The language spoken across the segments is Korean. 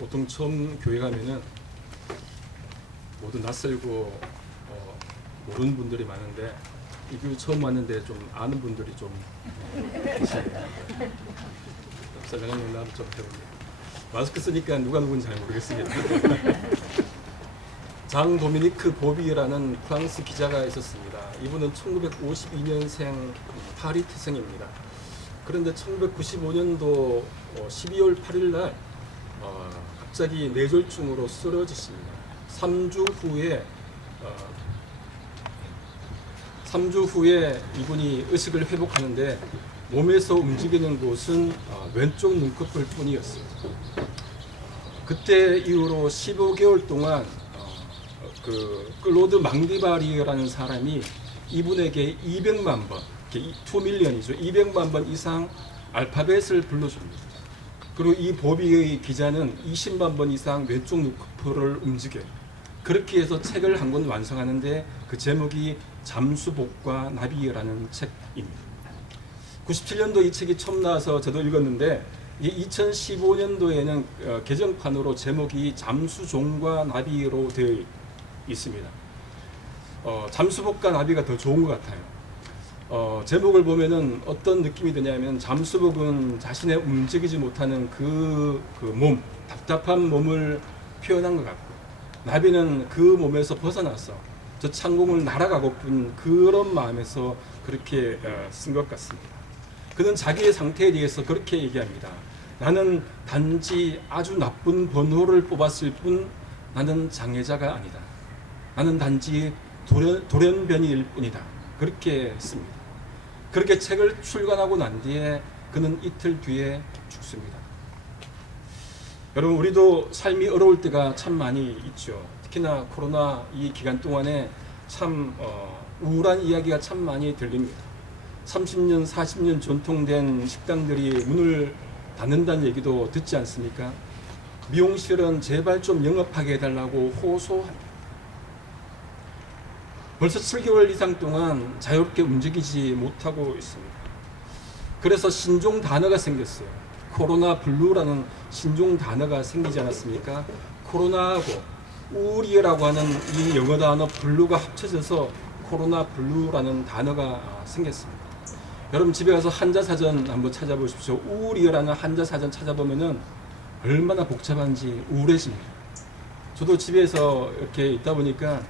보통 처음 교회 가면은 모두 낯설고 모르는 분들이 많은데 이 교회 처음 왔는데 좀 아는 분들이 좀 계시네요. 사장님 나도 좀 해볼게요. 마스크 쓰니까 누가 누군지 잘 모르겠습니다. 장 도미니크 보비라는 프랑스 기자가 있었습니다. 이분은 1952년생 파리 태생입니다. 그런데 1995년도 12월 8일 날 갑자기 뇌졸중으로 쓰러지십니다. 3주 후에 이분이 의식을 회복하는데 몸에서 움직이는 곳은 왼쪽 눈꺼풀 뿐이었어요. 그때 이후로 15개월 동안 그 클로드 망디바리라는 사람이 이분에게 200만 번, 2밀리언이죠. 200만 번 이상 알파벳을 불러줍니다. 그리고 이 보비의 기자는 20만 번 이상 왼쪽 눈꺼풀을 움직여요. 그렇게 해서 책을 한 권 완성하는데 그 제목이 잠수복과 나비라는 책입니다. 97년도 이 책이 처음 나와서 저도 읽었는데 2015년도에는 개정판으로 제목이 잠수종과 나비로 되어 있습니다. 잠수복과 나비가 더 좋은 것 같아요. 제목을 보면은 어떤 느낌이 드냐면 잠수복은 자신의 움직이지 못하는 그 몸, 답답한 몸을 표현한 것 같고 나비는 그 몸에서 벗어나서 저 창공을 날아가고픈 그런 마음에서 그렇게 쓴 것 같습니다. 그는 자기의 상태에 대해서 그렇게 얘기합니다. 나는 단지 아주 나쁜 번호를 뽑았을 뿐 나는 장애자가 아니다. 나는 단지 돌연변이일 뿐이다. 그렇게 씁니다. 그렇게 책을 출간하고 난 뒤에 그는 이틀 뒤에 죽습니다. 여러분, 우리도 삶이 어려울 때가 참 많이 있죠. 특히나 코로나 이 기간 동안에 참 우울한 이야기가 참 많이 들립니다. 30년, 40년 전통된 식당들이 문을 닫는다는 얘기도 듣지 않습니까? 미용실은 제발 좀 영업하게 해달라고 호소합니다. 벌써 7개월 이상 동안 자유롭게 움직이지 못하고 있습니다. 그래서 신종 단어가 생겼어요. 코로나 블루라는 신종 단어가 생기지 않았습니까? 코로나하고 우울이라고 하는 이 영어 단어 블루가 합쳐져서 코로나 블루라는 단어가 생겼습니다. 여러분 집에 가서 한자사전 한번 찾아보십시오. 우울이라는 한자사전 찾아보면은 얼마나 복잡한지 우울해집니다. 저도 집에서 이렇게 있다 보니까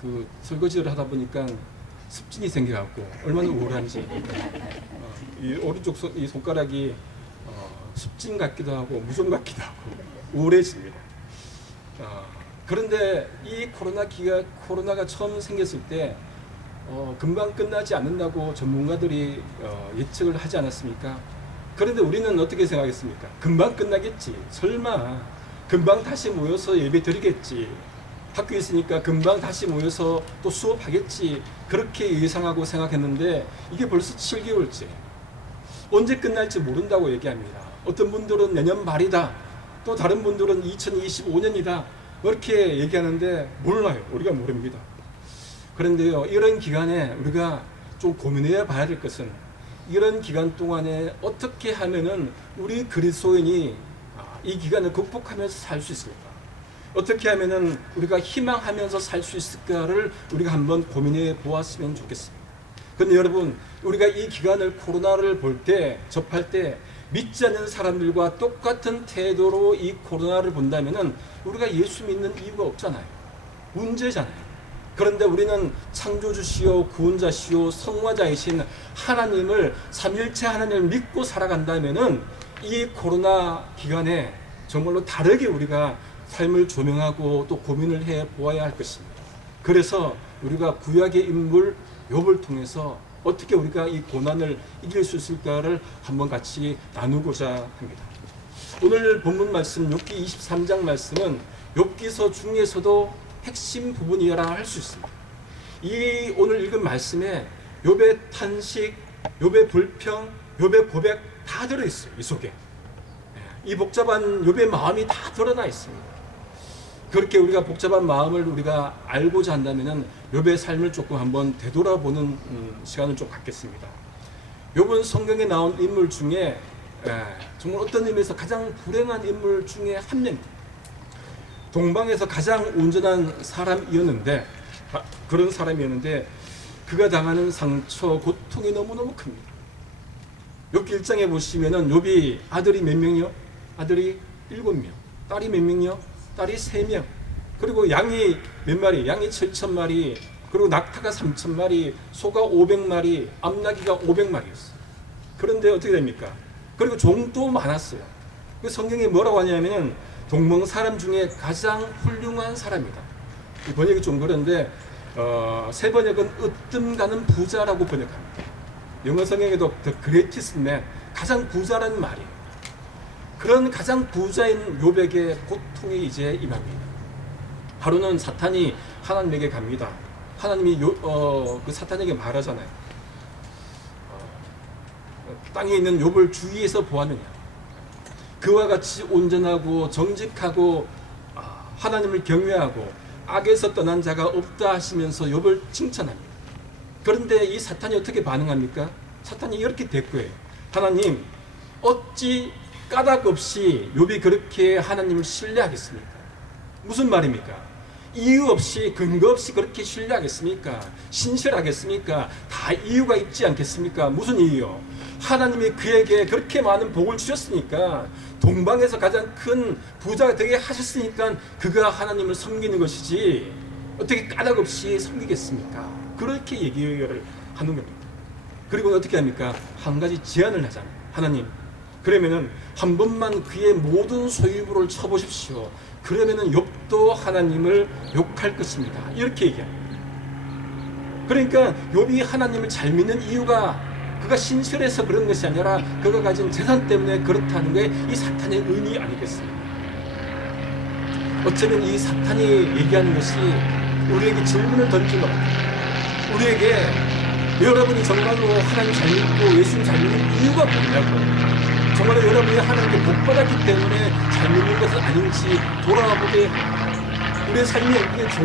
그 설거지를 하다 보니까 습진이 생겨갖고 얼마나 우울한지 이 오른쪽 이 손가락이 습진 같기도 하고 무좀 같기도 하고 우울해집니다. 그런데 이 코로나가 처음 생겼을 때 금방 끝나지 않는다고 전문가들이 예측을 하지 않았습니까? 그런데 우리는 어떻게 생각했습니까? 금방 끝나겠지. 설마 금방 다시 모여서 예배 드리겠지. 학교에 있으니까 금방 다시 모여서 또 수업하겠지. 그렇게 예상하고 생각했는데 이게 벌써 7개월째. 언제 끝날지 모른다고 얘기합니다. 어떤 분들은 내년 말이다. 또 다른 분들은 2025년이다. 이렇게 얘기하는데 몰라요. 우리가 모릅니다. 그런데요, 이런 기간에 우리가 좀 고민해 봐야 될 것은 이런 기간 동안에 어떻게 하면은 우리 그리스도인이 이 기간을 극복하면서 살 수 있을까? 어떻게 하면은 우리가 희망하면서 살 수 있을까를 우리가 한번 고민해 보았으면 좋겠습니다. 그런데 여러분, 우리가 이 기간을 코로나를 볼 때, 접할 때 믿지 않는 사람들과 똑같은 태도로 이 코로나를 본다면은 우리가 예수 믿는 이유가 없잖아요. 문제잖아요. 그런데 우리는 창조주시오, 구원자시오, 성화자이신 하나님을, 삼일체 하나님을 믿고 살아간다면은 이 코로나 기간에 정말로 다르게 우리가 삶을 조명하고 또 고민을 해 보아야 할 것입니다. 그래서 우리가 구약의 인물 욥을 통해서 어떻게 우리가 이 고난을 이길 수 있을까를 한번 같이 나누고자 합니다. 오늘 본문 말씀 욥기 23장 말씀은 욥기서 중에서도 핵심 부분이라 할 수 있습니다. 이 오늘 읽은 말씀에 욥의 탄식, 욥의 불평, 욥의 고백 다 들어있어요. 이 속에 이 복잡한 욥의 마음이 다 드러나 있습니다. 그렇게 우리가 복잡한 마음을 우리가 알고자 한다면은 욥의 삶을 조금 한번 되돌아보는 시간을 좀 갖겠습니다. 욥은 성경에 나온 인물 중에 정말 어떤 의미에서 가장 불행한 인물 중에 한 명, 동방에서 가장 온전한 사람이었는데, 그런 사람이었는데 그가 당하는 상처, 고통이 너무너무 큽니다. 욥기 1장에 보시면은 욥이 아들이 몇 명이요? 아들이 7명, 딸이 몇 명이요? 딸이 3명, 그리고 양이 몇 마리? 양이 7,000마리, 그리고 낙타가 3,000마리, 소가 500마리, 암나귀가 500마리였어요. 그런데 어떻게 됩니까? 그리고 종도 많았어요. 그 성경에 뭐라고 하냐면은 동방 사람 중에 가장 훌륭한 사람이다. 이 번역이 좀 그런데 새 번역은 으뜸가는 부자라고 번역합니다. 영어 성경에도 the greatest man, 가장 부자라는 말이에요. 그런 가장 부자인 욥에게 고통이 이제 임합니다. 하루는 사탄이 하나님에게 갑니다. 하나님이 그 사탄에게 말하잖아요. 땅에 있는 욥을 주위에서 보았느냐? 그와 같이 온전하고 정직하고 하나님을 경외하고 악에서 떠난 자가 없다 하시면서 욥을 칭찬합니다. 그런데 이 사탄이 어떻게 반응합니까? 사탄이 이렇게 대꾸해요. 하나님, 어찌 까닭 없이 욥이 그렇게 하나님을 신뢰하겠습니까? 무슨 말입니까? 이유 없이 근거 없이 그렇게 신뢰하겠습니까? 신실하겠습니까? 다 이유가 있지 않겠습니까? 무슨 이유요? 하나님이 그에게 그렇게 많은 복을 주셨으니까, 동방에서 가장 큰 부자가 되게 하셨으니까 그가 하나님을 섬기는 것이지 어떻게 까닭 없이 섬기겠습니까? 그렇게 얘기를 하는 겁니다. 그리고 어떻게 합니까? 한 가지 제안을 하잖아요. 하나님, 그러면은 한 번만 그의 모든 소유물을 쳐보십시오. 그러면은 욥도 하나님을 욕할 것입니다. 이렇게 얘기합니다. 그러니까 욥이 하나님을 잘 믿는 이유가 그가 신실해서 그런 것이 아니라 그가 가진 재산 때문에 그렇다는 게 이 사탄의 의미 아니겠습니까? 어쩌면 이 사탄이 얘기하는 것이 우리에게 질문을 던진 것 같아요. 우리에게 여러분이 정말로 하나님 잘 믿고 예수님 잘 믿는 이유가 뭐냐고, 정말로 여러분이 하나님께 복받았기 때문에 잘 믿는 것은 아닌지 돌아보게, 우리의 삶이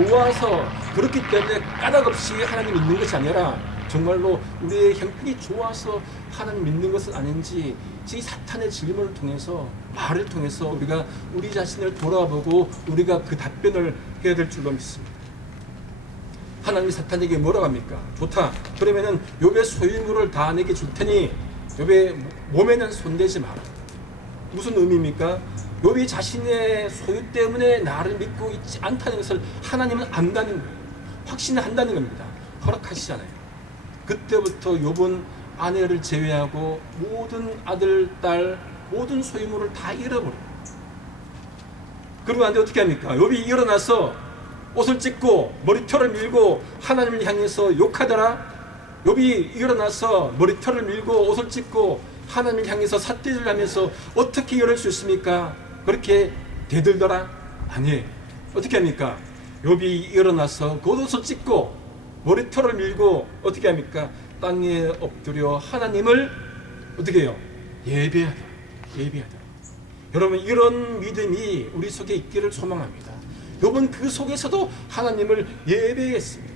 좋아서 그렇기 때문에 까닭없이 하나님 믿는 것이 아니라 정말로 우리의 형편이 좋아서 하나님 믿는 것은 아닌지, 이 사탄의 질문을 통해서, 말을 통해서 우리가 우리 자신을 돌아보고 우리가 그 답변을 해야 될 줄로 믿습니다. 하나님이 사탄에게 뭐라고 합니까? 좋다. 그러면은 욥의 소유물을 다 내게 줄 테니 욥의 몸에는 손대지 마라. 무슨 의미입니까? 욥이 자신의 소유 때문에 나를 믿고 있지 않다는 것을 하나님은 안다는 거예요. 확신한다는 겁니다. 허락하시잖아요. 그때부터 욥은 아내를 제외하고 모든 아들, 딸, 모든 소유물을 다 잃어버려요. 그러고 나서 어떻게 합니까? 욥이 일어나서 옷을 찢고 머리털을 밀고 하나님을 향해서 욕하더라. 욥이 일어나서 머리털을 밀고 옷을 찢고 하나님을 향해서 삿대질을 하면서 어떻게 이럴 수 있습니까? 그렇게 대들더라? 아니에요. 어떻게 합니까? 욥이 일어나서 겉옷을 찢고 머리털을 밀고 어떻게 합니까? 땅에 엎드려 하나님을 어떻게 해요? 예배하다. 예배하다. 여러분, 이런 믿음이 우리 속에 있기를 소망합니다. 욥은 그 속에서도 하나님을 예배했습니다.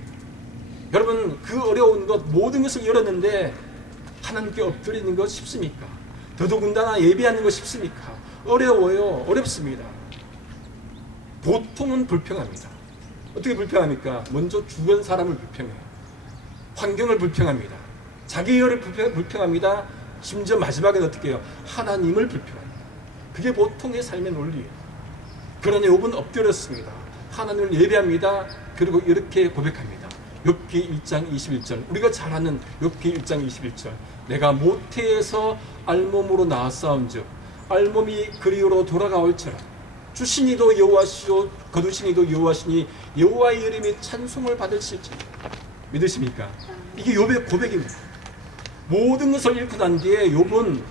여러분, 그 어려운 것 모든 것을 잃었는데 하나님께 엎드리는 것 쉽습니까? 더더군다나 예배하는 것 쉽습니까? 어려워요. 어렵습니다. 고통은 불평합니다. 어떻게 불평합니까? 먼저 주변 사람을 불평해요. 환경을 불평합니다. 자기 열을 불평합니다. 심지어 마지막에는 어떻게 해요? 하나님을 불평합니다. 그게 보통의 삶의 논리예요. 그러니 욥은 엎드렸습니다. 하나님을 예배합니다. 그리고 이렇게 고백합니다. 욥기 1장 21절, 우리가 잘 아는 욥기 1장 21절, 내가 모태에서 알몸으로 나았사온즉 알몸이 그리로 돌아가올지라. 주신 이도 여호와시오 거두신 이도 여호와시니 여호와의 이름이 찬송을 받으실지라. 믿으십니까? 이게 욥의 고백입니다. 모든 것을 잃고 난 뒤에 욥은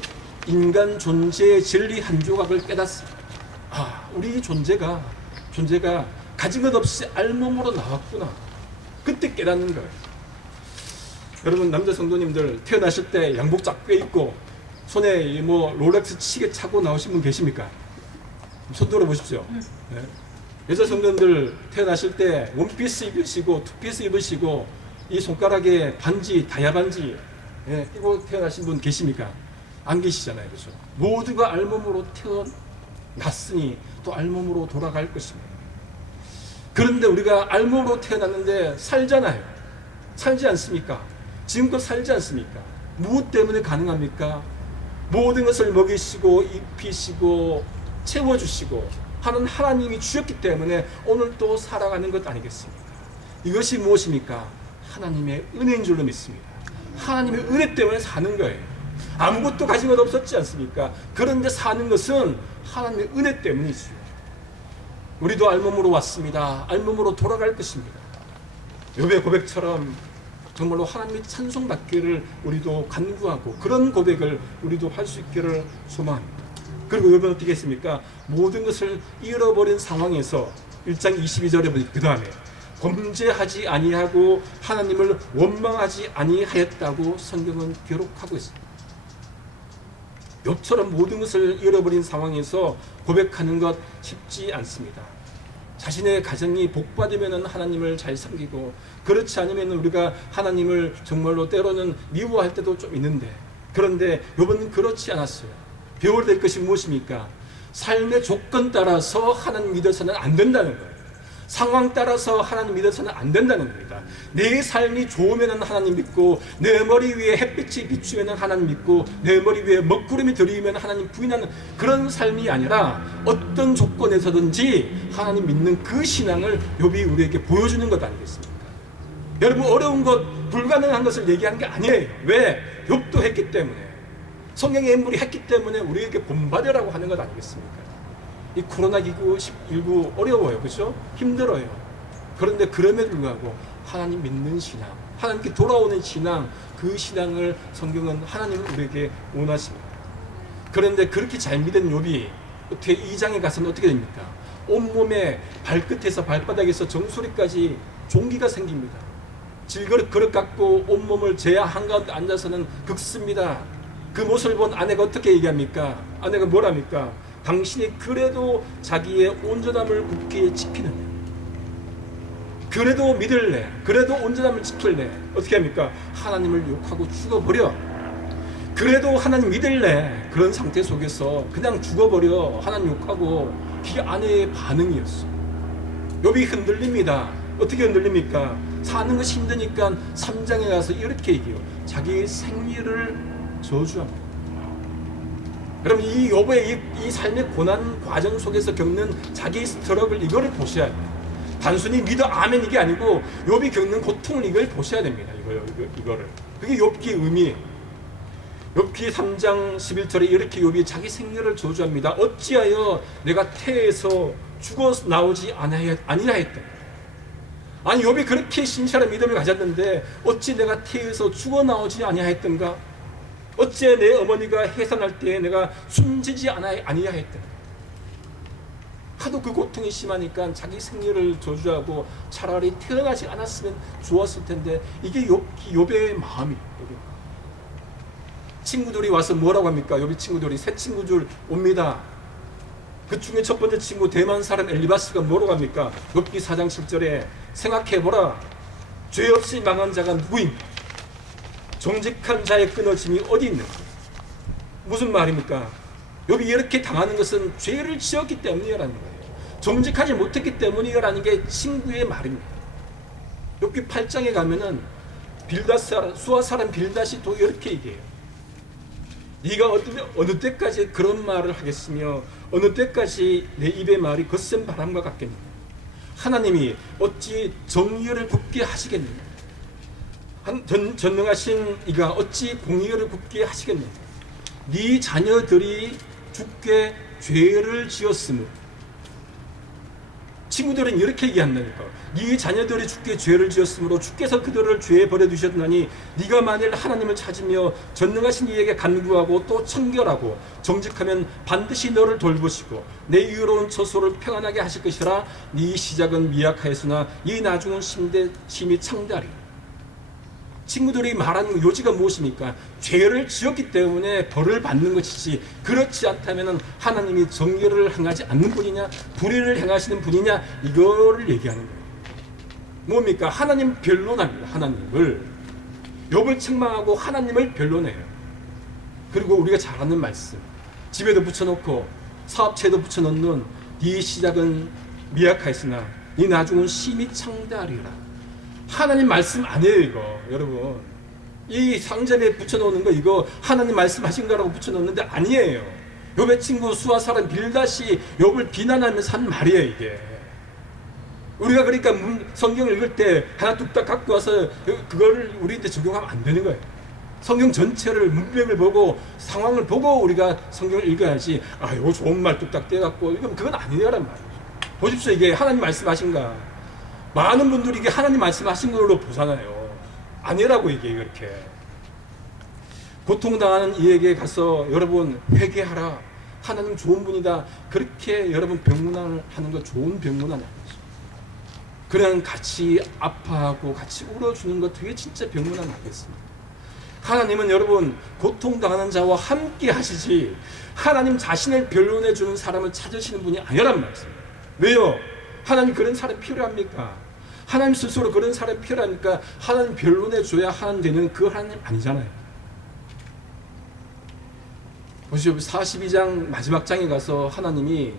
인간 존재의 진리 한 조각을 깨닫습니다. 우리 존재가 가진 것 없이 알몸으로 나왔구나. 그때 깨닫는 거예요. 여러분, 남자 성도님들 태어나실 때 양복 쫙 꿰입고 손에 롤렉스 시계 차고 나오신 분 계십니까? 손 들어 보십시오. 네. 여자 성도님들 태어나실 때 원피스 입으시고 투피스 입으시고 이 손가락에 반지, 다이아 반지 끼고 태어나신 분 계십니까? 안 계시잖아요. 그죠? 모두가 알몸으로 태어났으니 또 알몸으로 돌아갈 것입니다. 그런데 우리가 알몸으로 태어났는데 살잖아요. 살지 않습니까? 지금껏 살지 않습니까? 무엇 때문에 가능합니까? 모든 것을 먹이시고 입히시고 채워주시고 하는 하나님이 주셨기 때문에 오늘 또 살아가는 것 아니겠습니까? 이것이 무엇입니까? 하나님의 은혜인 줄로 믿습니다. 하나님의 은혜 때문에 사는 거예요. 아무것도 가진 것 없었지 않습니까? 그런데 사는 것은 하나님의 은혜 때문이죠. 우리도 알몸으로 왔습니다. 알몸으로 돌아갈 것입니다. 욥의 고백처럼 정말로 하나님의 찬송받기를 우리도 간구하고 그런 고백을 우리도 할 수 있기를 소망합니다. 그리고 욥은 어떻게 했습니까? 모든 것을 잃어버린 상황에서 1장 22절에 보니 그 다음에 범죄하지 아니하고 하나님을 원망하지 아니하였다고 성경은 기록하고 있습니다. 욥처럼 모든 것을 잃어버린 상황에서 고백하는 것 쉽지 않습니다. 자신의 가정이 복받으면 하나님을 잘 섬기고 그렇지 않으면 우리가 하나님을 정말로 때로는 미워할 때도 좀 있는데 그런데 욥은 그렇지 않았어요. 배워야 될 것이 무엇입니까? 삶의 조건 따라서 하나님 믿어서는 안 된다는 거예요. 상황 따라서 하나님 믿어서는 안 된다는 겁니다. 내 삶이 좋으면 하나님 믿고 내 머리 위에 햇빛이 비추면 하나님 믿고 내 머리 위에 먹구름이 들이우면 하나님 부인하는 그런 삶이 아니라 어떤 조건에서든지 하나님 믿는 그 신앙을 욥이 우리에게 보여주는 것 아니겠습니까? 여러분 어려운 것 불가능한 것을 얘기하는 게 아니에요. 왜? 욥도 했기 때문에 성경의 인물이 했기 때문에 우리에게 본받으라고 하는 것 아니겠습니까? 이 코로나19 어려워요. 그렇죠? 힘들어요. 그런데 그럼에도 불구하고 하나님 믿는 신앙, 하나님께 돌아오는 신앙, 그 신앙을 성경은 하나님 우리에게 원하십니다. 그런데 그렇게 잘 믿은 욥이 어떻게 2장에 가서는 어떻게 됩니까? 온몸에 발끝에서 발바닥에서 정수리까지 종기가 생깁니다. 질그릇 그릇 갖고 온몸을 제야 한가운데 앉아서는 긁습니다. 그 모습을 본 아내가 어떻게 얘기합니까? 아내가 뭐랍니까? 당신이 그래도 자기의 온전함을 굳게 지키느냐? 그래도 믿을래? 그래도 온전함을 지킬래? 어떻게 합니까? 하나님을 욕하고 죽어버려. 그래도 하나님 믿을래? 그런 상태 속에서 그냥 죽어버려. 하나님 욕하고. 그게 아내의 반응이었어. 욥이 흔들립니다. 어떻게 흔들립니까? 사는 것이 힘드니까 3장에 가서 이렇게 얘기해요. 자기의 생리를 저주합니다. 그럼 이 욥의 이 삶의 고난 과정 속에서 겪는 자기의 스트럭을 이거를 보셔야 돼요. 단순히 믿어 아멘 이게 아니고 욥이 겪는 고통을 이걸 보셔야 됩니다. 이거를. 그게 욥기의 의미예요. 욥기 3장 11절에 이렇게 욥이 자기 생리를 저주합니다. 어찌하여 내가 태에서 죽어 나오지 아니하였다. 아니 욥이 그렇게 신실한 믿음을 가졌는데 어찌 내가 태에서 죽어 나오지 아니하였던가? 어째 내 어머니가 해산할 때에 내가 숨지지 아니하였다. 하도 그 고통이 심하니까 자기 생리를 저주하고 차라리 태어나지 않았으면 좋았을 텐데 이게 욥의 마음이에요. 친구들이 와서 뭐라고 합니까? 욥의 친구들이 새 친구들 옵니다. 그 중에 첫 번째 친구 대만 사람 엘리바스가 뭐라고 합니까? 욥기 4장 7절에 생각해보라. 죄 없이 망한 자가 누구입니까? 정직한 자의 끊어짐이 어디 있는가? 무슨 말입니까? 욥이 이렇게 당하는 것은 죄를 지었기 때문이라는 거예요. 정직하지 못했기 때문이라는 게 친구의 말입니다. 욥기 8장에 가면은 수아 사람 빌닷이 또 이렇게 얘기해요. 네가 어느 때까지 그런 말을 하겠으며 어느 때까지 내 입의 말이 거센 바람과 같겠느냐? 하나님이 어찌 정의를 굳게 하시겠느냐? 전능하신 이가 어찌 공의를 굳게 하시겠느냐? 네 자녀들이 주께 죄를 지었으므로. 친구들은 이렇게 얘기한다니까. 네 자녀들이 주께 죄를 지었으므로 주께서 그들을 죄에 버려두셨나니 네가 만일 하나님을 찾으며 전능하신 이에게 간구하고 또 청결하고 정직하면 반드시 너를 돌보시고 내 의로운 처소를 평안하게 하실 것이라. 네 시작은 미약하였으나 이 나중은 심히 창대하리라. 친구들이 말하는 요지가 무엇입니까? 죄를 지었기 때문에 벌을 받는 것이지 그렇지 않다면 하나님이 정의를 행하지 않는 분이냐 불의를 행하시는 분이냐 이거를 얘기하는 거예요. 뭡니까? 하나님 변론합니다. 하나님을 욥을 책망하고 하나님을 변론해요. 그리고 우리가 잘 아는 말씀, 집에도 붙여놓고 사업체에도 붙여놓는 네 시작은 미약하였으나 네 나중은 심히 창대하리라. 하나님 말씀 아니에요 이거. 여러분, 이 상점에 붙여놓는 거 이거 하나님 말씀하신 거라고 붙여놓는데 아니에요. 욥의 친구 수아 사람 빌닷이 욥을 비난하면서 한 말이에요 이게. 우리가 그러니까 성경을 읽을 때 하나 뚝딱 갖고 와서 그걸 우리한테 적용하면 안 되는 거예요. 성경 전체를 문맥을 보고 상황을 보고 우리가 성경을 읽어야지. 아, 이거 좋은 말 뚝딱 떼갖고 이건 그건 아니라는 말이죠. 보십시오, 이게 하나님 말씀하신가? 많은 분들이 이게 하나님 말씀하신 걸로 보잖아요. 아니라고 이게 그렇게. 고통당하는 이에게 가서 여러분 회개하라. 하나님 좋은 분이다. 그렇게 여러분 병문안을 하는 거 좋은 병문안이 아니죠. 그냥 같이 아파하고 같이 울어주는 것 그게 진짜 병문안 아니겠습니까? 하나님은 여러분 고통당하는 자와 함께 하시지 하나님 자신을 변론해 주는 사람을 찾으시는 분이 아니란 말씀입니다. 왜요? 하나님 그런 사람이 필요합니까? 하나님 스스로 그런 사람이 필요합니까? 하나님 변론해 줘야 하나님 되는 그 하나님 아니잖아요. 보시오, 42장 마지막 장에 가서 하나님이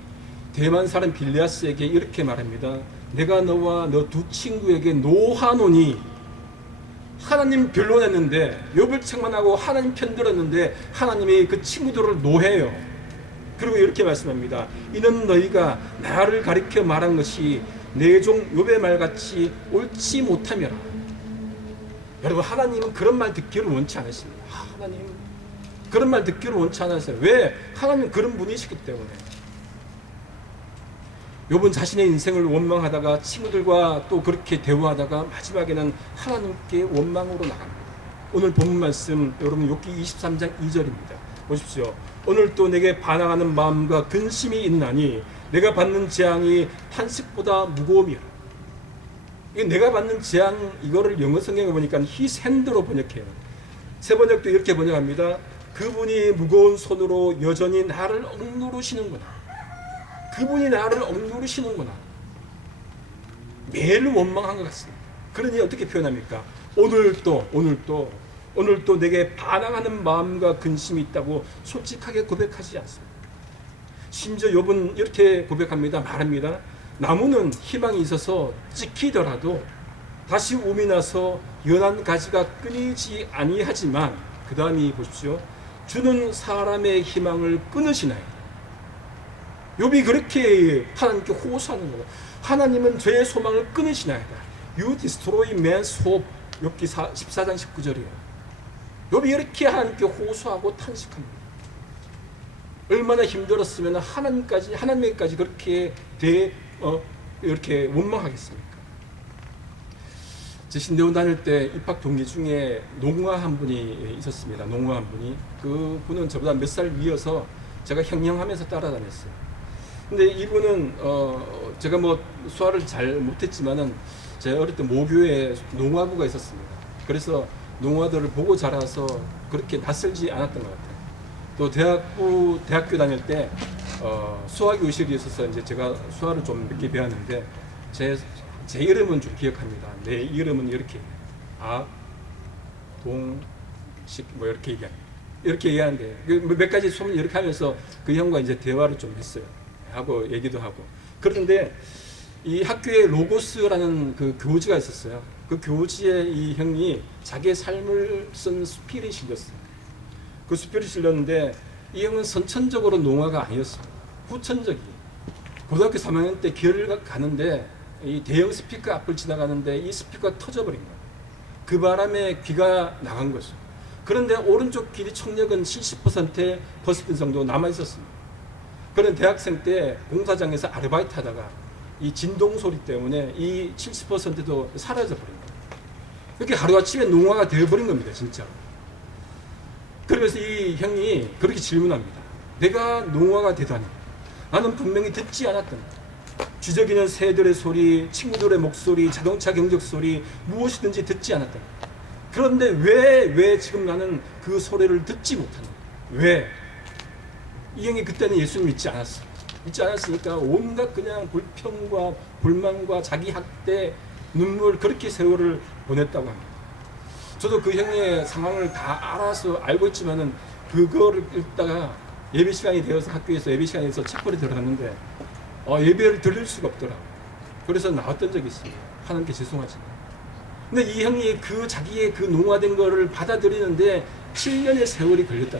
대만 사람 빌레아스에게 이렇게 말합니다. 내가 너와 너 두 친구에게 노하노니. 하나님 변론했는데 욥을 책망하고 하나님 편들었는데 하나님이 그 친구들을 노해요. 그리고 이렇게 말씀합니다. 이는 너희가 나를 가리켜 말한 것이 내 종 욥의 말같이 옳지 못하며라. 여러분, 하나님은 그런 말 듣기를 원치 않으십니다. 하나님 그런 말 듣기를 원치 않으세요. 왜? 하나님은 그런 분이시기 때문에. 욥은 자신의 인생을 원망하다가 친구들과 또 그렇게 대화하다가 마지막에는 하나님께 원망으로 나갑니다. 오늘 본문 말씀 여러분 욥기 23장 2절입니다. 보십시오. 오늘 또 내게 반항하는 마음과 근심이 있나니 내가 받는 재앙이 탄식보다 무거움이라. 이게 내가 받는 재앙, 이거를 영어 성경에 보니까 His hand로 번역해요. 새 번역도 이렇게 번역합니다. 그분이 무거운 손으로 여전히 나를 억누르시는구나. 그분이 나를 억누르시는구나. 매일 원망한 것 같습니다. 그러니 어떻게 표현합니까? 오늘도 내게 반항하는 마음과 근심이 있다고 솔직하게 고백하지 않습니다. 심지어 욥은 이렇게 고백합니다. 말합니다. 나무는 희망이 있어서 찍히더라도 다시 움이 나서 연한 가지가 끊이지 아니하지만, 그 다음이 보십시오. 주는 사람의 희망을 끊으시나이다. 욥이 그렇게 하나님께 호소하는 거예요. 하나님은 죄의 소망을 끊으시나이다. You destroy man's hope. 욥기 14장 19절이에요. 욥이 이렇게 하나님께 호소하고 탄식합니다. 얼마나 힘들었으면 하나님에게까지 그렇게 이렇게 원망하겠습니까? 제 신대원 다닐 때 입학 동기 중에 농아 한 분이 있었습니다. 농아 한 분이. 그 분은 저보다 몇 살 위여서 제가 형형하면서 따라다녔어요. 근데 이분은 제가 뭐 수화를 잘 못했지만은 제가 어릴 때 모교에 농아부가 있었습니다. 그래서 농아들을 보고 자라서 그렇게 낯설지 않았던 것 같아요. 또 대학교 다닐 때 수화 교실이 있어서 이제 제가 수화를 좀 몇 개 배웠는데 제 이름은 좀 기억합니다. 내 이름은 이렇게 동식 뭐 이렇게 얘기하는데 몇 가지 소문 이렇게 하면서 그 형과 이제 대화를 좀 했어요. 하고 얘기도 하고. 그런데 이 학교에 로고스라는 그 교지가 있었어요. 그 교지에 이 형이 자기의 삶을 쓴 수필이 실렸어요. 그 수필이 실렸는데 이 형은 선천적으로 농아가 아니었습니다. 후천적이. 고등학교 3학년 때 길을 가는데 이 대형 스피커 앞을 지나가는데 이 스피커가 터져버린 거예요. 그 바람에 귀가 나간 거죠. 그런데 오른쪽 귀 청력은 70%의 퍼센트 정도 남아있었습니다. 그런 대학생 때 공사장에서 아르바이트 하다가 이 진동 소리 때문에 이 70%도 사라져버린 거예요. 그렇게 하루아침에 농아가 되어버린 겁니다, 진짜. 그러면서 이 형이 그렇게 질문합니다. 내가 농아가 되다니. 나는 분명히 듣지 않았던 쥐저기는 새들의 소리, 친구들의 목소리, 자동차 경적 소리, 무엇이든지 듣지 않았던. 그런데 왜 지금 나는 그 소리를 듣지 못하는? 왜? 이 형이 그때는 예수님 믿지 않았어요. 믿지 않았으니까 온갖 그냥 불평과 불만과 자기 학대, 눈물, 그렇게 세월을 보냈다고 합니다. 저도 그 형의 상황을 다 알고 있지만은 그거를 읽다가 예배 시간이 되어서 학교에서 예배 시간에서 책벌에 들어갔는데 예배를 드릴 수가 없더라고요. 그래서 나왔던 적이 있어요. 하나님께 죄송하지만. 근데 이 형이 자기의 그 농화된 거를 받아들이는데 7년의 세월이 걸렸다.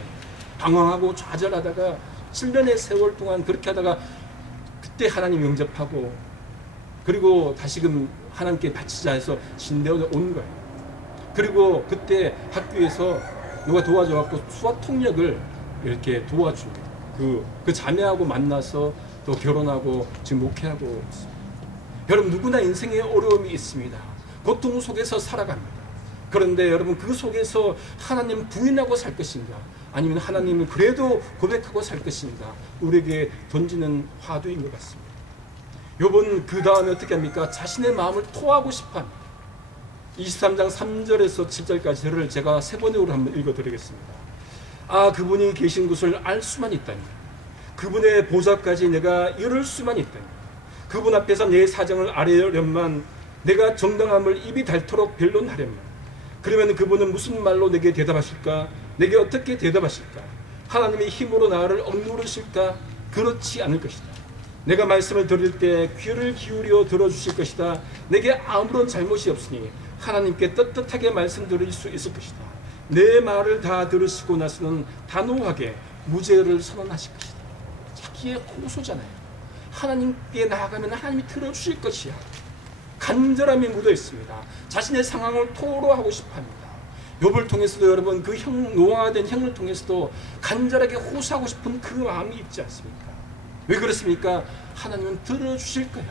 방황하고 좌절하다가 7년의 세월 동안 그렇게 하다가 그때 하나님 영접하고 그리고 다시금 하나님께 바치자 해서 신대원에 온 거예요. 그리고 그때 학교에서 누가 도와줘갖고 수학 통역을 이렇게 도와주고 그 자매하고 만나서 또 결혼하고 지금 목회하고 있습니다. 여러분 누구나 인생에 어려움이 있습니다. 고통 속에서 살아갑니다. 그런데 여러분 그 속에서 하나님 부인하고 살 것인가 아니면 하나님을 그래도 고백하고 살 것인가 우리에게 던지는 화두인 것 같습니다. 요번 그 다음에 어떻게 합니까? 자신의 마음을 토하고 싶어합니다. 23장 3절에서 7절까지를 제가 세 번역으로 한번 읽어드리겠습니다. 그분이 계신 곳을 알 수만 있다니 그분의 보좌까지 내가 이룰 수만 있다니 그분 앞에서 내 사정을 아뢰려면 내가 정당함을 입이 닳도록 변론하려면 그러면 그분은 무슨 말로 내게 대답하실까? 내게 어떻게 대답하실까? 하나님의 힘으로 나를 억누르실까? 그렇지 않을 것이다. 내가 말씀을 드릴 때 귀를 기울여 들어주실 것이다. 내게 아무런 잘못이 없으니 하나님께 떳떳하게 말씀드릴 수 있을 것이다. 내 말을 다 들으시고 나서는 단호하게 무죄를 선언하실 것이다. 자기의 호소잖아요. 하나님께 나아가면 하나님이 들어주실 것이야. 간절함이 묻어 있습니다. 자신의 상황을 토로하고 싶어합니다. 욥을 통해서도 여러분 그 노화된 형을 통해서도 간절하게 호소하고 싶은 그 마음이 있지 않습니까? 왜 그렇습니까? 하나님은 들어주실 거야.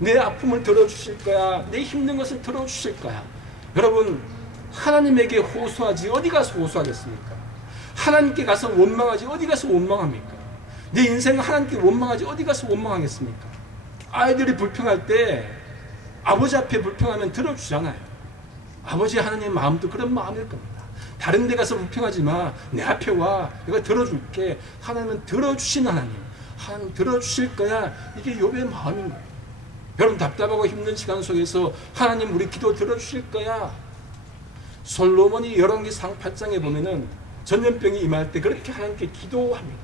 내 아픔을 들어주실 거야. 내 힘든 것을 들어주실 거야. 여러분 하나님에게 호소하지 어디 가서 호소하겠습니까? 하나님께 가서 원망하지 어디 가서 원망합니까? 내 인생은 하나님께 원망하지 어디 가서 원망하겠습니까? 아이들이 불평할 때 아버지 앞에 불평하면 들어주잖아요. 아버지 하나님의 마음도 그런 마음일 겁니다. 다른 데 가서 불평하지 마. 내 앞에 와. 내가 들어줄게. 하나님은 들어주신 하나님. 하나님 들어주실 거야. 이게 욥의 마음인 거예요. 여러분 답답하고 힘든 시간 속에서 하나님 우리 기도 들어주실 거야. 솔로몬이 열왕기상 8장에 보면은 전염병이 임할 때 그렇게 하나님께 기도합니다.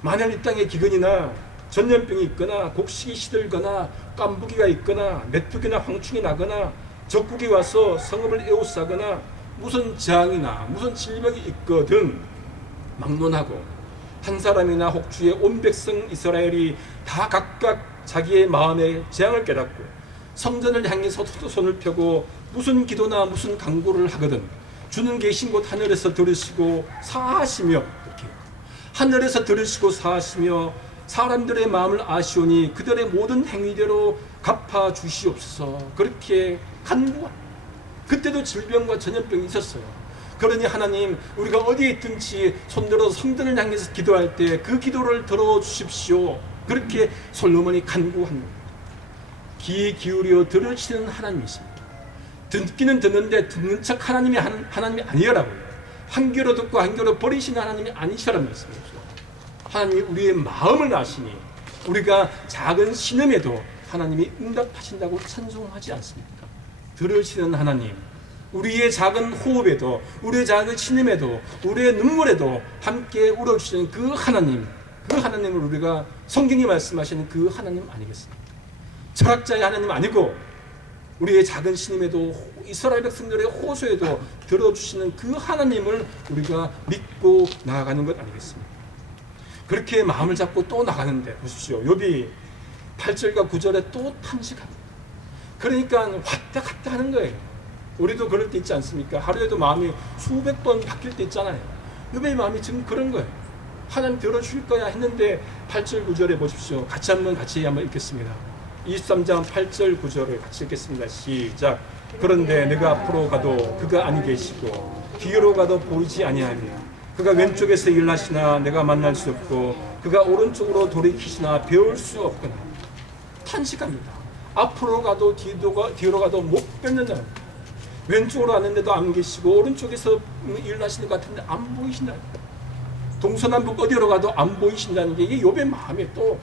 만약 이 땅에 기근이나 전염병이 있거나 곡식이 시들거나 깐부기가 있거나 메뚜기나 황충이 나거나 적국이 와서 성읍을 에워싸거나 무슨 재앙이나 무슨 질병이 있거든 막론하고 한 사람이나 혹주의 온 백성 이스라엘이 다 각각 자기의 마음의 재앙을 깨닫고 성전을 향해서 손을 펴고 무슨 기도나 무슨 간구를 하거든 주는 계신 곳 하늘에서 들으시고 사하시며 이렇게 하늘에서 들으시고 사하시며 사람들의 마음을 아시오니 그들의 모든 행위대로 갚아 주시옵소서. 그렇게 간구합니다. 그때도 질병과 전염병이 있었어요. 그러니 하나님 우리가 어디에 있든지 손들어 성전을 향해서 기도할 때 그 기도를 들어주십시오. 그렇게 솔로몬이 간구합니다. 귀 기울여 들으시는 하나님이십니다. 듣기는 듣는데 듣는 척 하나님이 아니라고요. 한 귀로 듣고 한 귀로 버리시는 하나님이 아니시라는 말씀이죠. 하나님이 우리의 마음을 아시니 우리가 작은 신음에도 하나님이 응답하신다고 찬송하지 않습니까? 들으시는 하나님, 우리의 작은 호흡에도 우리의 작은 신음에도 우리의 눈물에도 함께 울어주시는 그 하나님, 그 하나님을 우리가 성경이 말씀하시는 그 하나님 아니겠습니까? 철학자의 하나님 아니고 우리의 작은 신임에도 이스라엘 백성들의 호소에도 들어주시는 그 하나님을 우리가 믿고 나아가는 것 아니겠습니까? 그렇게 마음을 잡고 또 나가는데 보십시오. 욥이 8절과 9절에 또 탄식합니다. 그러니까 왔다 갔다 하는 거예요. 우리도 그럴 때 있지 않습니까? 하루에도 마음이 수백 번 바뀔 때 있잖아요. 욥의 마음이 지금 그런 거예요. 하나님 들어줄 거야 했는데 8절 9절에 보십시오. 같이 한번 읽겠습니다. 23장 8절 9절을 같이 읽겠습니다. 시작. 그런데 내가 앞으로 가도 그가 아니 계시고 뒤로 가도 보이지 아니하며 그가 왼쪽에서 일하시나 내가 만날 수 없고 그가 오른쪽으로 돌이키시나 배울 수 없구나. 탄식합니다. 앞으로 가도 뒤로 가도 못 뵙는다. 왼쪽으로 왔는데도 안 계시고 오른쪽에서 일하시는 것 같은데 안 보이신다. 동서남북 어디로 가도 안 보이신다는 게 이게 욥의 마음에 또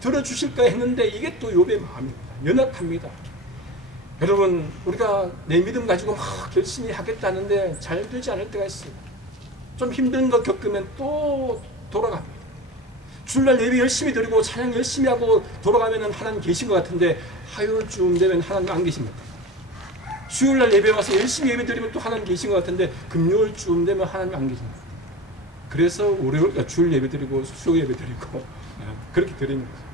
들어주실까 했는데 이게 또 욥의 마음입니다. 연약합니다. 여러분 우리가 내 믿음 가지고 막 열심히 하겠다는데 잘 되지 않을 때가 있어요. 좀 힘든 것 겪으면 또 돌아갑니다. 주일날 예배 열심히 드리고 찬양 열심히 하고 돌아가면 하나님 계신 것 같은데 화요일쯤 되면 하나님 안 계십니다. 주일날 예배 와서 열심히 예배 드리면 또 하나님 계신 것 같은데 금요일쯤 되면 하나님 안 계십니다. 그래서 월요일 주일 예배 드리고 수요 예배 드리고 그렇게 드리는 거죠.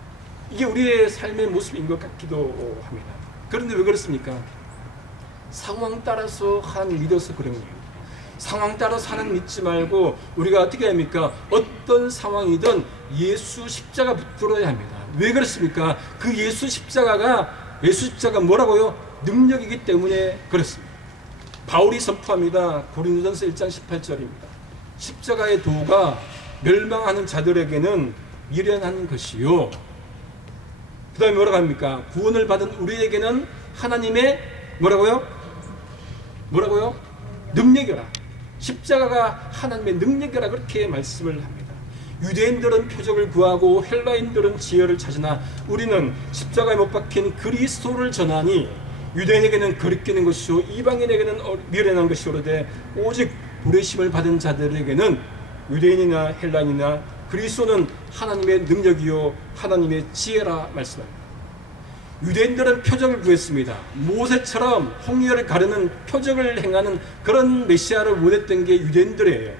이게 우리의 삶의 모습인 것 같기도 합니다. 그런데 왜 그렇습니까? 상황 따라서 하나님 믿어서 그런 거예요. 상황 따라서 하나님 믿지 말고 우리가 어떻게 합니까? 어떤 상황이든 예수 십자가 붙들어야 합니다. 왜 그렇습니까? 그 예수 십자가 뭐라고요? 능력이기 때문에 그렇습니다. 바울이 선포합니다. 고린도전서 1장 18절입니다. 십자가의 도가 멸망하는 자들에게는 미련한 것이요. 그 다음에 뭐라고 합니까? 구원을 받은 우리에게는 하나님의 뭐라고요? 능력이라. 십자가가 하나님의 능력이라 그렇게 말씀을 합니다. 유대인들은 표적을 구하고 헬라인들은 지혜를 찾으나 우리는 십자가에 못 박힌 그리스도를 전하니 유대인에게는 거리끼는 것이요 이방인에게는 미련한 것이오로되 오직 부르심을 받은 자들에게는 유대인이나 헬라인이나 그리스도는 하나님의 능력이요 하나님의 지혜라 말씀합니다. 유대인들은 표적을 구했습니다. 모세처럼 홍해를 가르는 표적을 행하는 그런 메시아를 원했던 게 유대인들이에요.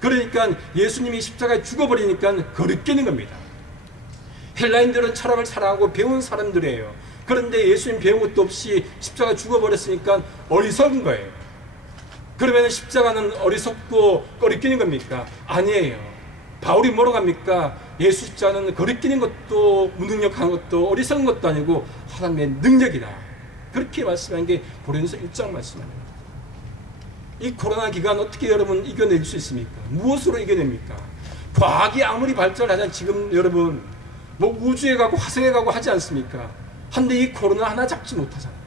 그러니까 예수님이 십자가에 죽어버리니까 거리끼는 겁니다. 헬라인들은 철학을 사랑하고 배운 사람들이에요. 그런데 예수님 배운 것도 없이 십자가 죽어버렸으니까 어리석은 거예요. 그러면 십자가는 어리석고 거리끼는 겁니까? 아니에요. 바울이 뭐라고 합니까? 예수 십자가는 거리끼는 것도 무능력한 것도 어리석은 것도 아니고 하나님의 능력이다. 그렇게 말씀한 게 고린도서 1장 말씀입니다. 이 코로나 기간 어떻게 여러분 이겨낼 수 있습니까? 무엇으로 이겨냅니까? 과학이 아무리 발전하자 지금 여러분 뭐 우주에 가고 화성에 가고 하지 않습니까? 한데 이 코로나 하나 잡지 못하잖아요.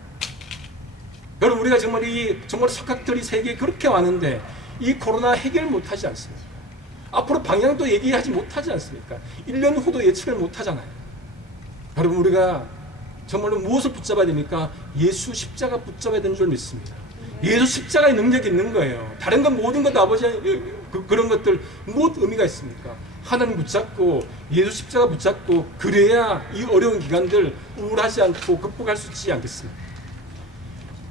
여러분 우리가 정말 석학들이 세계에 그렇게 많은데 이 코로나 해결 못하지 않습니까? 앞으로 방향도 얘기하지 못하지 않습니까? 1년 후도 예측을 못하잖아요. 여러분 우리가 정말로 무엇을 붙잡아야 됩니까? 예수 십자가 붙잡아야 되는 줄 믿습니다. 예수 십자가의 능력이 있는 거예요. 다른 건 모든 것 아버지 그런 것들 무엇 의미가 있습니까? 하나님 붙잡고 예수 십자가 붙잡고 그래야 이 어려운 기간들 우울하지 않고 극복할 수 있지 않겠습니까?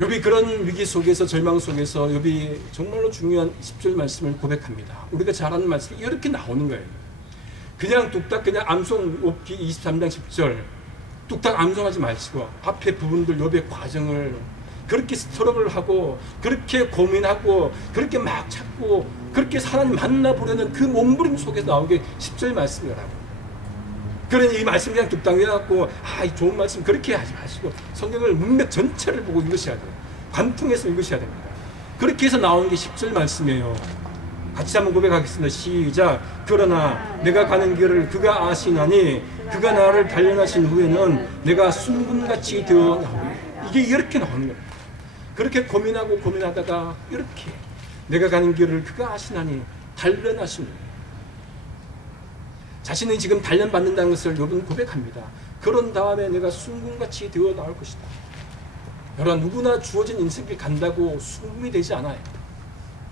욥이 그런 위기 속에서 절망 속에서 욥이 정말로 중요한 10절 말씀을 고백합니다. 우리가 잘 아는 말씀이 이렇게 나오는 거예요. 그냥 뚝딱 그냥 암송 욥기 23장 10절 뚝딱 암송하지 마시고 앞에 부분들 욥의 과정을 그렇게 스트럭을 하고 그렇게 고민하고 그렇게 막 찾고 그렇게 하나님 만나보려는 그 몸부림 속에서 나오게 10절 말씀이라고. 그러니 이 말씀 그냥 뚝딱 외워갖고 이 좋은 말씀 그렇게 하지 마시고 성경을 문맥 전체를 보고 읽으셔야 돼요. 관통해서 읽으셔야 됩니다. 그렇게 해서 나오는 게 10절 말씀이에요. 같이 한번 고백하겠습니다. 시작. 그러나 내가 가는 길을 그가 아시나니 그가 나를 단련하신 후에는 내가 순금같이 되어 나오니 이게 이렇게 나오는 거예요. 그렇게 고민하고 고민하다가 이렇게 내가 가는 길을 그가 아시나니 단련하신 거예요. 자신이 지금 단련받는다는 것을 욥은 고백합니다. 그런 다음에 내가 순금같이 되어 나올 것이다. 여러분 누구나 주어진 인생길 간다고 순금이 되지 않아요.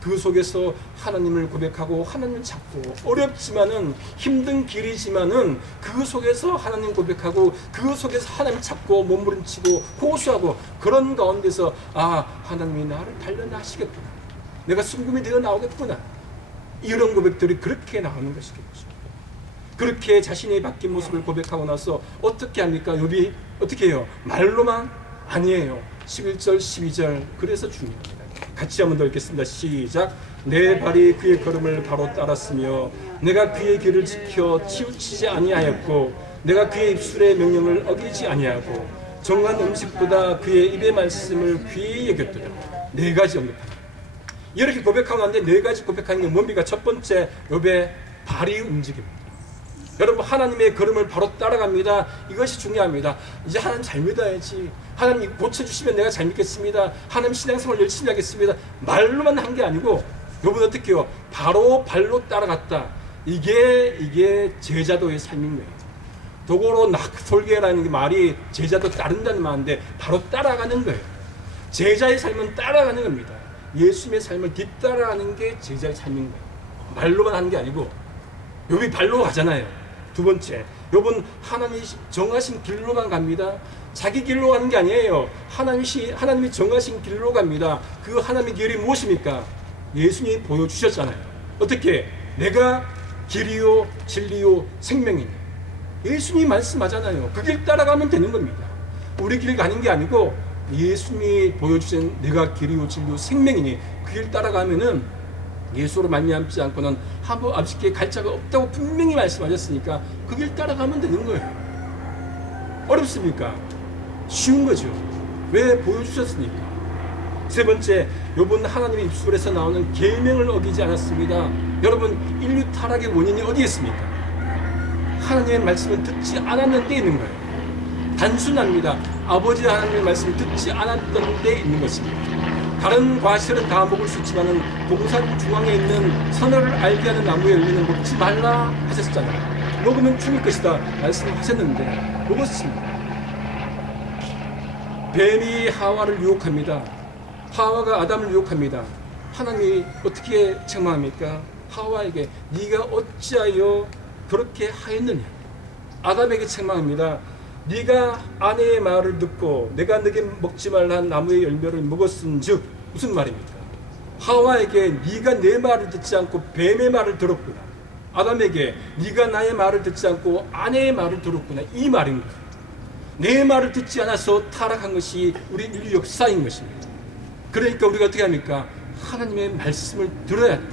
그 속에서 하나님을 고백하고 하나님을 찾고 어렵지만은 힘든 길이지만은 그 속에서 하나님 고백하고 그 속에서 하나님 찾고 몸부림치고 호소하고 그런 가운데서 하나님이 나를 단련하시겠구나. 내가 순금이 되어 나오겠구나. 이런 고백들이 그렇게 나오는 것이겠죠. 그렇게 자신의 바뀐 모습을 고백하고 나서 어떻게 합니까? 욥이 어떻게 해요? 말로만 아니에요. 11절 12절 그래서 중요합니다. 같이 한번 더 읽겠습니다. 시작. 내 발이 그의 걸음을 바로 따랐으며 내가 그의 길을 지켜 치우치지 아니하였고 내가 그의 입술의 명령을 어기지 아니하고 정한 음식보다 그의 입의 말씀을 귀히 여겼도다. 네 가지 언급합니다. 이렇게 고백하고 나는데 네 가지 고백하는 게 뭡니까? 첫 번째 욥의 발이 움직입니다. 여러분 하나님의 걸음을 바로 따라갑니다. 이것이 중요합니다. 이제 하나님 잘 믿어야지. 하나님 고쳐주시면 내가 잘 믿겠습니다. 하나님 신앙생활 열심히 하겠습니다. 말로만 한 게 아니고 여러분 어떻게 해요? 바로 발로 따라갔다. 이게 제자도의 삶인 거예요. 도고로 낙솔게라는 말이 제자도 따른다는 말인데 바로 따라가는 거예요. 제자의 삶은 따라가는 겁니다. 예수님의 삶을 뒤따라가는 게 제자의 삶인 거예요. 말로만 하는 게 아니고 욥이 발로 가잖아요. 두 번째, 욥은 하나님이 정하신 길로만 갑니다. 자기 길로 가는 게 아니에요. 하나님이 정하신 길로 갑니다. 그 하나님의 길이 무엇입니까? 예수님이 보여주셨잖아요. 어떻게? 내가 길이요 진리요 생명이니. 예수님이 말씀하잖아요. 그 길 따라가면 되는 겁니다. 우리 길 가는 게 아니고 예수님이 보여주신 내가 길이요 진리요 생명이니 그 길 따라가면은 예수로 말미암지 않고는 아버지께 갈 자가 없다고 분명히 말씀하셨으니까 그 길 따라가면 되는 거예요. 어렵습니까? 쉬운 거죠. 왜? 보여주셨으니까. 세 번째, 욥은 하나님의 입술에서 나오는 계명을 어기지 않았습니다. 여러분, 인류 타락의 원인이 어디에 있습니까? 하나님의 말씀을 듣지 않았는 데 있는 거예요. 단순합니다. 아버지 하나님의 말씀을 듣지 않았던 데 있는 것입니다. 다른 과실은 다 먹을 수 있지만은 동산 중앙에 있는 선악을 알게 하는 나무의 열매는 먹지 말라 하셨잖아요. 먹으면 죽을 것이다 말씀하셨는데 먹었습니다. 뱀이 하와를 유혹합니다. 하와가 아담을 유혹합니다. 하나님이 어떻게 책망합니까? 하와에게 네가 어찌하여 그렇게 하였느냐. 아담에게 책망합니다. 네가 아내의 말을 듣고 내가 네게 먹지 말라 한 나무의 열매를 먹었은즉 무슨 말입니까? 하와에게 네가 내 말을 듣지 않고 뱀의 말을 들었구나. 아담에게 네가 나의 말을 듣지 않고 아내의 말을 들었구나. 이 말입니다. 내 말을 듣지 않아서 타락한 것이 우리 인류 역사인 것입니다. 그러니까 우리가 어떻게 합니까? 하나님의 말씀을 들어야 돼요.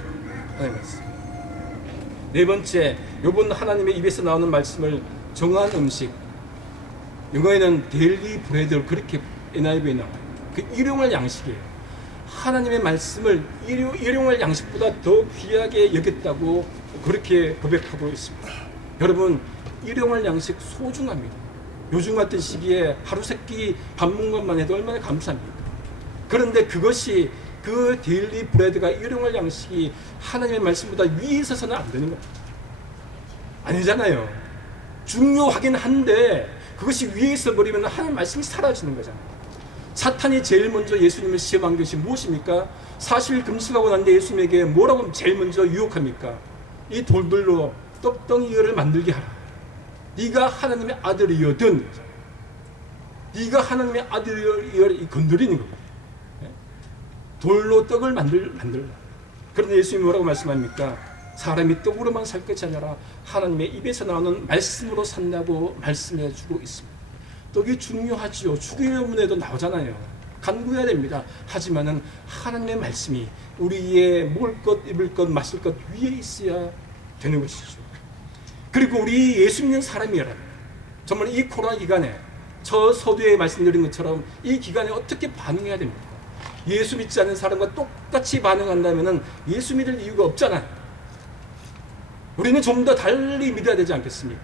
하나님의 말씀. 네 번째, 욥은 하나님의 입에서 나오는 말씀을 정한 음식, 영어에는 데일리 브레드, 그렇게 NIV에 나와요. 그 일용할 양식이에요. 하나님의 말씀을 일용할 양식보다 더 귀하게 여겼다고 그렇게 고백하고 있습니다. 여러분, 일용할 양식 소중합니다. 요즘 같은 시기에 하루 세끼 밥 먹는 것만 해도 얼마나 감사합니까? 그런데 그것이 그 데일리 브레드가 일용할 양식이 하나님의 말씀보다 위에 있어서는 안 되는 겁니다. 아니잖아요. 중요하긴 한데 그것이 위에 있어 버리면 하나님 말씀이 사라지는 거잖아요. 사탄이 제일 먼저 예수님을 시험한 것이 무엇입니까? 40일 금식하고 난데 예수님에게 뭐라고 제일 먼저 유혹합니까? 이 돌들로 떡덩이를 만들게 하라. 네가 하나님의 아들이여든, 네가 하나님의 아들이여 건드리는 겁니다. 돌로 떡을 만들라. 그런데 예수님이 뭐라고 말씀합니까? 사람이 떡으로만 살 것이 아니라 하나님의 입에서 나오는 말씀으로 산다고 말씀해 주고 있습니다. 떡이 중요하지요. 주기도문에도 나오잖아요. 간구해야 됩니다. 하지만은 하나님의 말씀이 우리의 먹을 것, 입을 것, 마실 것 위에 있어야 되는 것이죠. 그리고 우리 예수 믿는 사람이라면 정말 이 코로나 기간에 저 서두에 말씀드린 것처럼 이 기간에 어떻게 반응해야 됩니까? 예수 믿지 않는 사람과 똑같이 반응한다면 예수 믿을 이유가 없잖아요. 우리는 좀 더 달리 믿어야 되지 않겠습니까?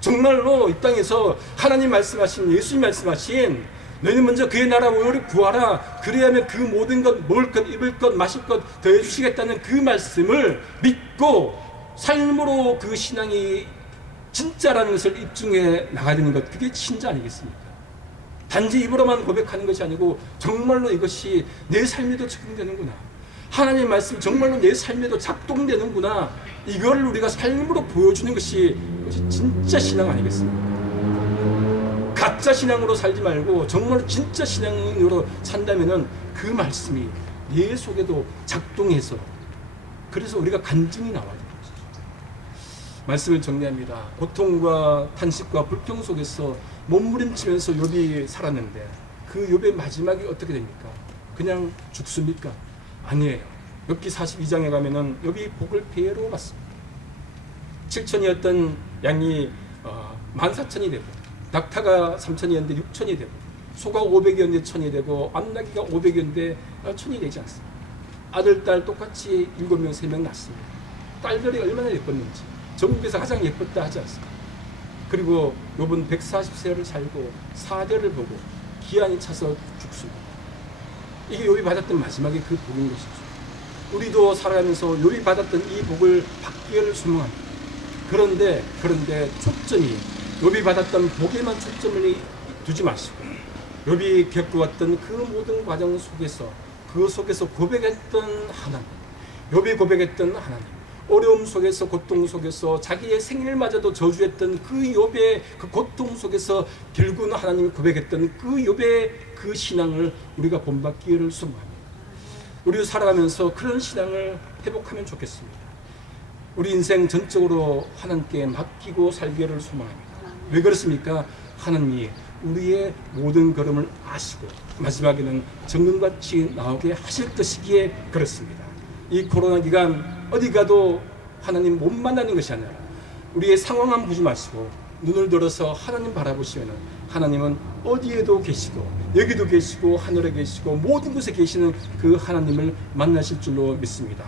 정말로 이 땅에서 하나님 말씀하신, 예수님 말씀하신 너희는 먼저 그의 나라와 의를 구하라. 그래야면 그 모든 것, 먹을 것, 입을 것, 마실 것 더해주시겠다는 그 말씀을 믿고 삶으로 그 신앙이 진짜라는 것을 입증해 나가야 되는 것, 그게 신자 아니겠습니까? 단지 입으로만 고백하는 것이 아니고 정말로 이것이 내 삶에도 적용되는구나. 하나님의 말씀이 정말로 내 삶에도 작동되는구나. 이거를 우리가 삶으로 보여주는 것이 진짜 신앙 아니겠습니까? 가짜 신앙으로 살지 말고 정말로 진짜 신앙으로 산다면은 그 말씀이 내 속에도 작동해서, 그래서 우리가 간증이 나와야 되는 것이죠. 말씀을 정리합니다. 고통과 탄식과 불평 속에서 몸부림치면서 욥이 살았는데 그 욥의 마지막이 어떻게 됩니까? 그냥 죽습니까? 아니에요. 욥기 42장에 가면은 욥이 복을 배로 받습니다. 7천이었던 양이 14,000이 되고, 낙타가 3,000이었는데 6,000이 되고, 소가 500이었는데 1,000이 되고, 암나귀가 500이었는데 1,000이 되지 않습니다. 아들, 딸 똑같이 7명, 3명 낳습니다. 딸들이 얼마나 예뻤는지 전국에서 가장 예뻤다 하지 않습니까? 그리고 욥은 140세를 살고 4대를 보고 기한이 차서 죽습니다. 이게 욥이 받았던 마지막에 그 복인 것이죠. 우리도 살아가면서 욥이 받았던 이 복을 받기를 소망합니다. 그런데 초점이 욥이 받았던 복에만 초점을 두지 마시고 욥이 겪어왔던 그 모든 과정 속에서 그 속에서 고백했던 하나님, 욥이 고백했던 하나님, 어려움 속에서, 고통 속에서 자기의 생일마저도 저주했던 그 욥의 그 고통 속에서 결국은 하나님이 고백했던 그 욥의 그 신앙을 우리가 본받기를 소망합니다. 우리도 살아가면서 그런 신앙을 회복하면 좋겠습니다. 우리 인생 전적으로 하나님께 맡기고 살기를 소망합니다. 왜 그렇습니까? 하나님이 우리의 모든 걸음을 아시고 마지막에는 정금같이 나오게 하실 것이기에 그렇습니다. 이 코로나 기간 어디 가도 하나님 못 만나는 것이 아니라 우리의 상황만 보지 마시고 눈을 들어서 하나님 바라보시면 하나님은 어디에도 계시고 여기도 계시고 하늘에 계시고 모든 곳에 계시는 그 하나님을 만나실 줄로 믿습니다.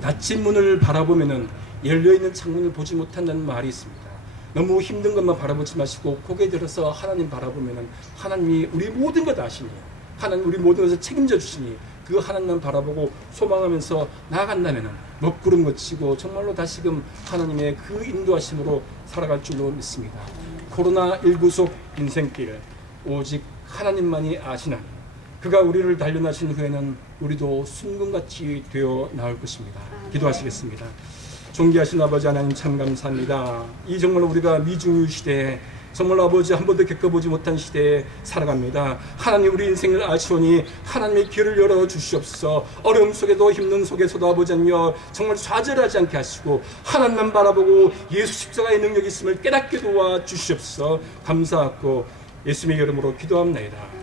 닫힌 문을 바라보면 열려있는 창문을 보지 못한다는 말이 있습니다. 너무 힘든 것만 바라보지 마시고 고개 들어서 하나님 바라보면 하나님이 우리 모든 것 아시니 하나님 우리 모든 것을 책임져 주시니 그 하나님만 바라보고 소망하면서 나아간다면 먹구름 거치고 정말로 다시금 하나님의 그 인도하심으로 살아갈 줄로 믿습니다. 코로나19 속 인생길 오직 하나님만이 아시나니 그가 우리를 단련하신 후에는 우리도 순금같이 되어 나올 것입니다. 기도하시겠습니다. 존귀하신 아버지 하나님 참 감사합니다. 이 정말 우리가 미중유 시대에 정말 아버지 한 번도 겪어보지 못한 시대에 살아갑니다. 하나님 우리 인생을 아시오니 하나님의 길을 열어주시옵소서. 어려움 속에도 힘든 속에서도 아버지 하나님 정말 좌절하지 않게 하시고 하나님만 바라보고 예수 십자가의 능력이 있음을 깨닫게 도와주시옵소서. 감사하고 예수님의 이름으로 기도합니다.